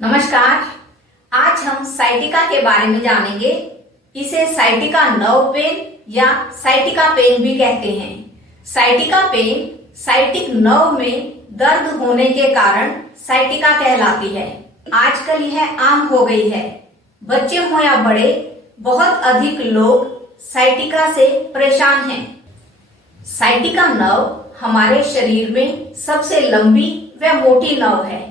नमस्कार। आज हम साइटिका के बारे में जानेंगे। इसे साइटिका नर्व पेन या साइटिका पेन भी कहते हैं। साइटिका पेन साइटिक नर्व में दर्द होने के कारण साइटिका कहलाती है। आजकल यह आम हो गई है। बच्चे हो या बड़े, बहुत अधिक लोग साइटिका से परेशान हैं। साइटिका नर्व हमारे शरीर में सबसे लंबी व मोटी नर्व है।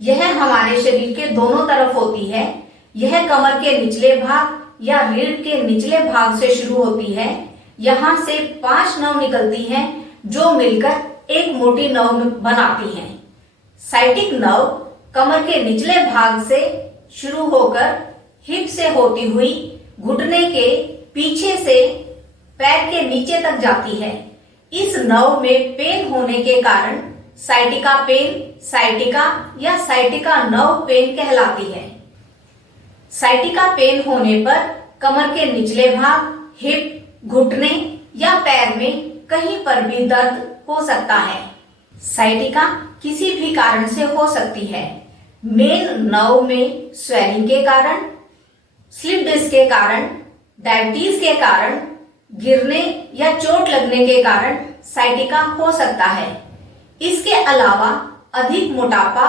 यह हमारे शरीर के दोनों तरफ होती है। यह कमर के निचले भाग या रीढ़ के निचले भाग से शुरू होती है। यहाँ से 5 नर्व निकलती हैं जो मिलकर एक मोटी नर्व बनाती हैं। साइटिक नर्व कमर के निचले भाग से शुरू होकर हिप से होती हुई घुटने के पीछे से पैर के नीचे तक जाती है। इस नर्व में पेन होने के कारण साइटिका पेन, साइटिका या साइटिका नर्व पेन कहलाती है। साइटिका पेन होने पर कमर के निचले भाग, हिप, घुटने या पैर में कहीं पर भी दर्द हो सकता है। साइटिका किसी भी कारण से हो सकती है। मेन नर्व में स्वेलिंग के कारण, स्लिप डिस्क के कारण, डायबिटीज के कारण, गिरने या चोट लगने के कारण साइटिका हो सकता है। इसके अलावा अधिक मोटापा,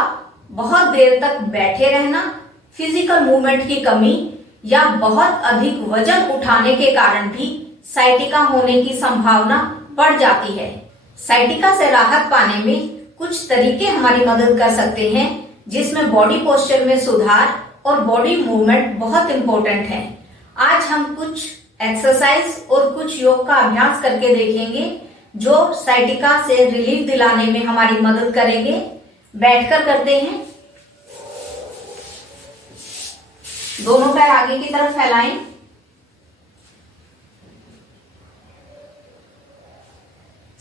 बहुत देर तक बैठे रहना, फिजिकल मूवमेंट की कमी या बहुत अधिक वजन उठाने के कारण भी साइटिका होने की संभावना बढ़ जाती है। साइटिका से राहत पाने में कुछ तरीके हमारी मदद कर सकते हैं, जिसमें बॉडी पोस्चर में सुधार और बॉडी मूवमेंट बहुत इंपॉर्टेंट है। आज हम कुछ एक्सरसाइज और कुछ योग का अभ्यास करके देखेंगे जो साइटिका से रिलीफ दिलाने में हमारी मदद करेंगे। बैठकर करते हैं। दोनों पैर आगे की तरफ फैलाएं।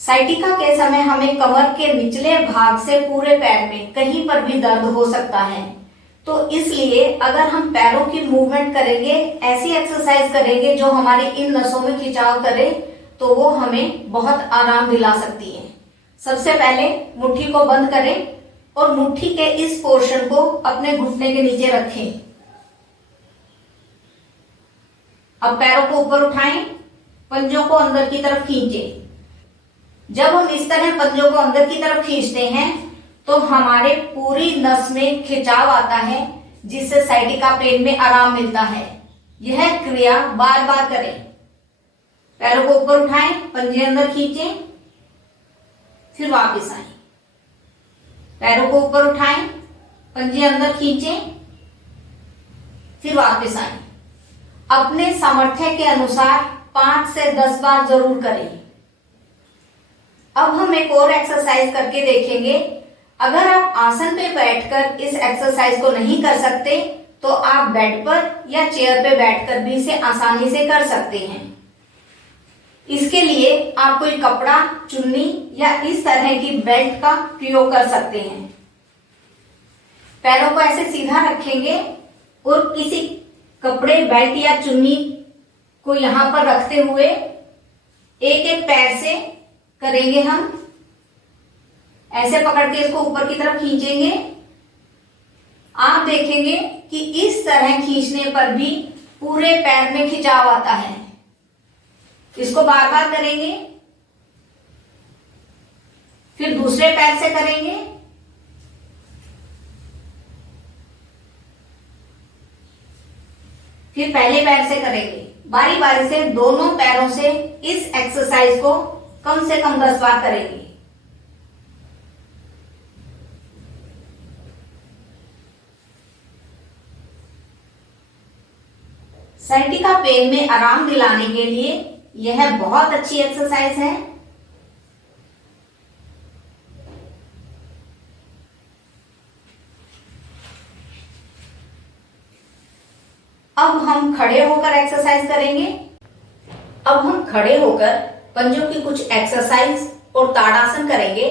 साइटिका के समय हमें कमर के निचले भाग से पूरे पैर में कहीं पर भी दर्द हो सकता है। तो इसलिए अगर हम पैरों की मूवमेंट करेंगे, ऐसी एक्सरसाइज करेंगे जो हमारी इन नसों में खिंचाव करे, तो वो हमें बहुत आराम दिला सकती है। सबसे पहले मुट्ठी को बंद करें और मुट्ठी के इस पोर्शन को अपने घुटने के नीचे रखें। अब पैरों को ऊपर उठाएं, पंजों को अंदर की तरफ खींचें। जब हम इस तरह पंजों को अंदर की तरफ खींचते हैं तो हमारे पूरी नस में खिंचाव आता है, जिससे साइटिका पेन में आराम मिलता है। यह क्रिया बार बार करें। पैरों को ऊपर उठाएं, पंजे अंदर खींचें, फिर वापस आएं। पैरों को ऊपर उठाएं, पंजे अंदर खींचें, फिर वापस आएं। अपने सामर्थ्य के अनुसार 5 से 10 बार जरूर करें। अब हम एक और एक्सरसाइज करके देखेंगे। अगर आप आसन पे बैठकर इस एक्सरसाइज को नहीं कर सकते तो आप बेड पर या चेयर पे बैठकर भी इसे आसानी से कर सकते हैं। इसके लिए आप कोई कपड़ा, चुन्नी या इस तरह की बेल्ट का प्रयोग कर सकते हैं। पैरों को ऐसे सीधा रखेंगे और किसी कपड़े, बेल्ट या चुन्नी को यहां पर रखते हुए एक एक पैर से करेंगे। हम ऐसे पकड़ के इसको ऊपर की तरफ खींचेंगे। आप देखेंगे कि इस तरह खींचने पर भी पूरे पैर में खिंचाव आता है। इसको बार बार करेंगे। फिर दूसरे पैर से करेंगे। फिर पहले पैर से करेंगे। बारी बारी से दोनों पैरों से इस एक्सरसाइज को कम से कम 10 बार करेंगे। साइटिका पेन में आराम दिलाने के लिए यह बहुत अच्छी एक्सरसाइज है। अब हम खड़े होकर एक्सरसाइज करेंगे। अब हम खड़े होकर पंजों की कुछ एक्सरसाइज और ताड़ासन करेंगे,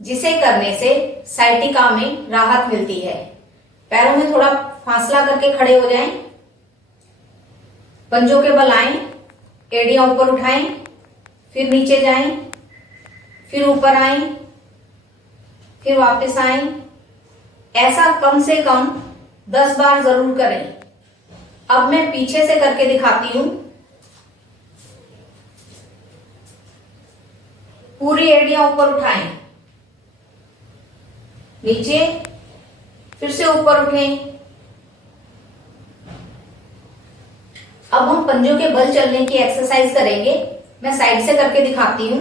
जिसे करने से साइटिका में राहत मिलती है। पैरों में थोड़ा फासला करके खड़े हो जाएं। पंजों के बल आएं, एड़ियां ऊपर उठाएं, फिर नीचे जाएं, फिर ऊपर आएं, फिर वापस आएं। ऐसा कम से कम 10 बार जरूर करें। अब मैं पीछे से करके दिखाती हूं। पूरी एड़ियां ऊपर उठाएं, नीचे, फिर से ऊपर उठें। अब हम पंजों के बल चलने की एक्सरसाइज करेंगे। मैं साइड से करके दिखाती हूं।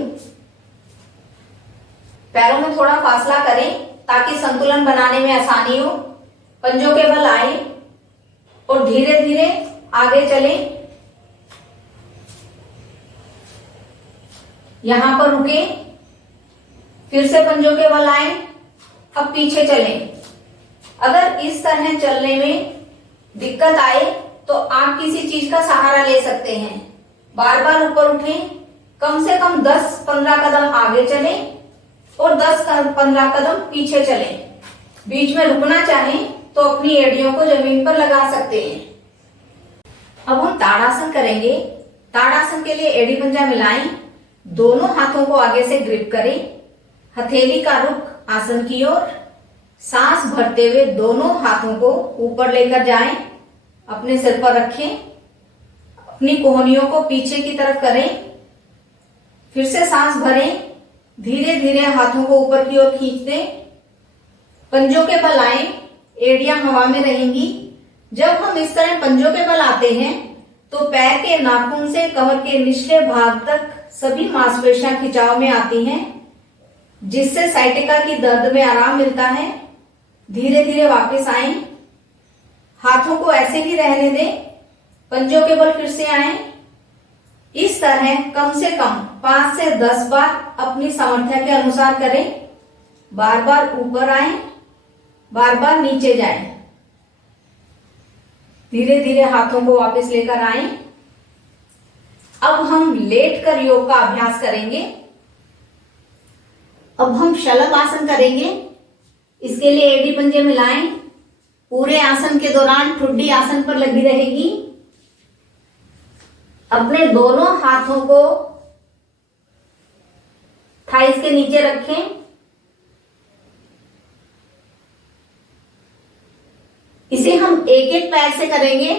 पैरों में थोड़ा फासला करें ताकि संतुलन बनाने में आसानी हो। पंजों के बल आए और धीरे धीरे आगे चलें। यहां पर रुके, फिर से पंजों के बल आए, अब पीछे चलें। अगर इस तरह चलने में दिक्कत आए तो आप किसी चीज का सहारा ले सकते हैं। बार बार ऊपर उठें, कम से कम 10-15 कदम आगे चलें और 10-15 कदम पीछे चलें। बीच में रुकना चाहें तो अपनी एड़ियों को जमीन पर लगा सकते हैं। अब हम ताड़ासन करेंगे। ताड़ासन के लिए एड़ी पंजा मिलाएं, दोनों हाथों को आगे से ग्रिप करें, हथेली का रुख आसन की ओर, सांस भरते हुए दोनों हाथों को ऊपर लेकर जाएं, अपने सिर पर रखें, अपनी कोहनियों को पीछे की तरफ करें, फिर से सांस भरें, धीरे धीरे हाथों को ऊपर की ओर खींच दें। पंजों के बल आए, एड़ियां हवा में रहेंगी। जब हम इस तरह पंजों के बल आते हैं तो पैर के नाखून से कमर के निचले भाग तक सभी मांसपेशियां खिंचाव में आती हैं, जिससे साइटिका की दर्द में आराम मिलता है। धीरे धीरे वापस आए, हाथों को ऐसे ही रहने दें, पंजों के बल फिर से आए। इस तरह कम से कम 5 से 10 बार अपनी सामर्थ्य के अनुसार करें। बार बार ऊपर आए, बार बार नीचे जाएं। धीरे धीरे हाथों को वापस लेकर आए। अब हम लेट कर योग का अभ्यास करेंगे। अब हम शलभ आसन करेंगे। इसके लिए एड़ी पंजे मिलाएं। पूरे आसन के दौरान ठुड्डी आसन पर लगी रहेगी। अपने दोनों हाथों को थाइस के नीचे रखें। इसे हम एक एक पैर से करेंगे।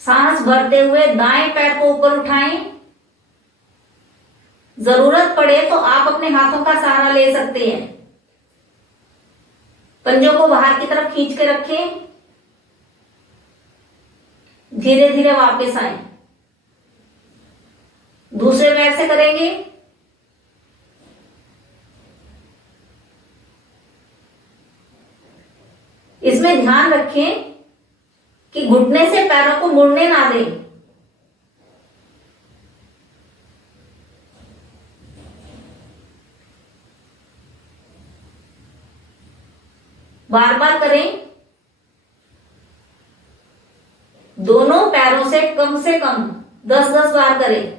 सांस भरते हुए दाएं पैर को ऊपर उठाएं। जरूरत पड़े तो आप अपने हाथों का सहारा ले सकते हैं। पंजों को बाहर की तरफ खींच के रखें। धीरे धीरे वापस आए। दूसरे पैर से करेंगे। इसमें ध्यान रखें कि घुटने से पैरों को मुड़ने ना दें। बार बार करें। दोनों पैरों से कम 10-10 बार करें।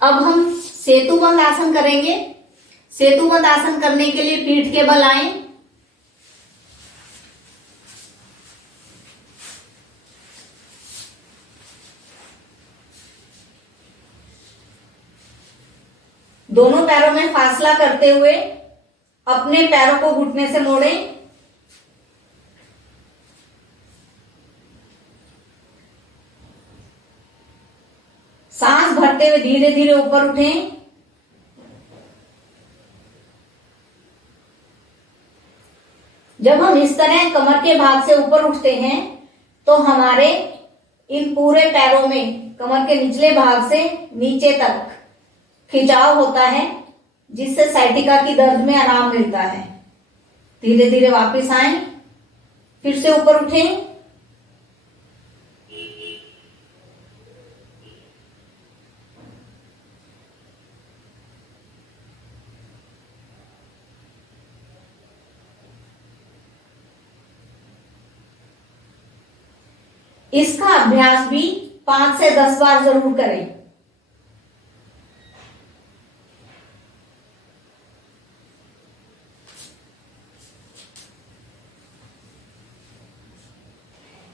अब हम सेतुबंद आसन करेंगे। सेतुबंद आसन करने के लिए पीठ के बल आए। दोनों पैरों में फासला करते हुए अपने पैरों को घुटने से मोड़ें। सांस भरते हुए धीरे धीरे ऊपर उठें। जब हम इस तरह कमर के भाग से ऊपर उठते हैं तो हमारे इन पूरे पैरों में कमर के निचले भाग से नीचे तक खिंचाव होता है, जिससे साइटिका की दर्द में आराम मिलता है। धीरे धीरे वापस आए, फिर से ऊपर उठें। इसका अभ्यास भी 5 से 10 बार जरूर करें।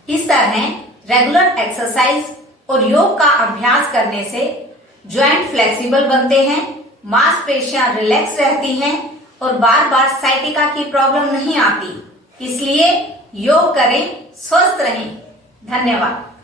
इस तरह रेगुलर एक्सरसाइज और योग का अभ्यास करने से जॉइंट फ्लेक्सिबल बनते हैं, मांसपेशियां रिलैक्स रहती हैं और बार बार साइटिका की प्रॉब्लम नहीं आती। इसलिए योग करें, स्वस्थ रहें। धन्यवाद।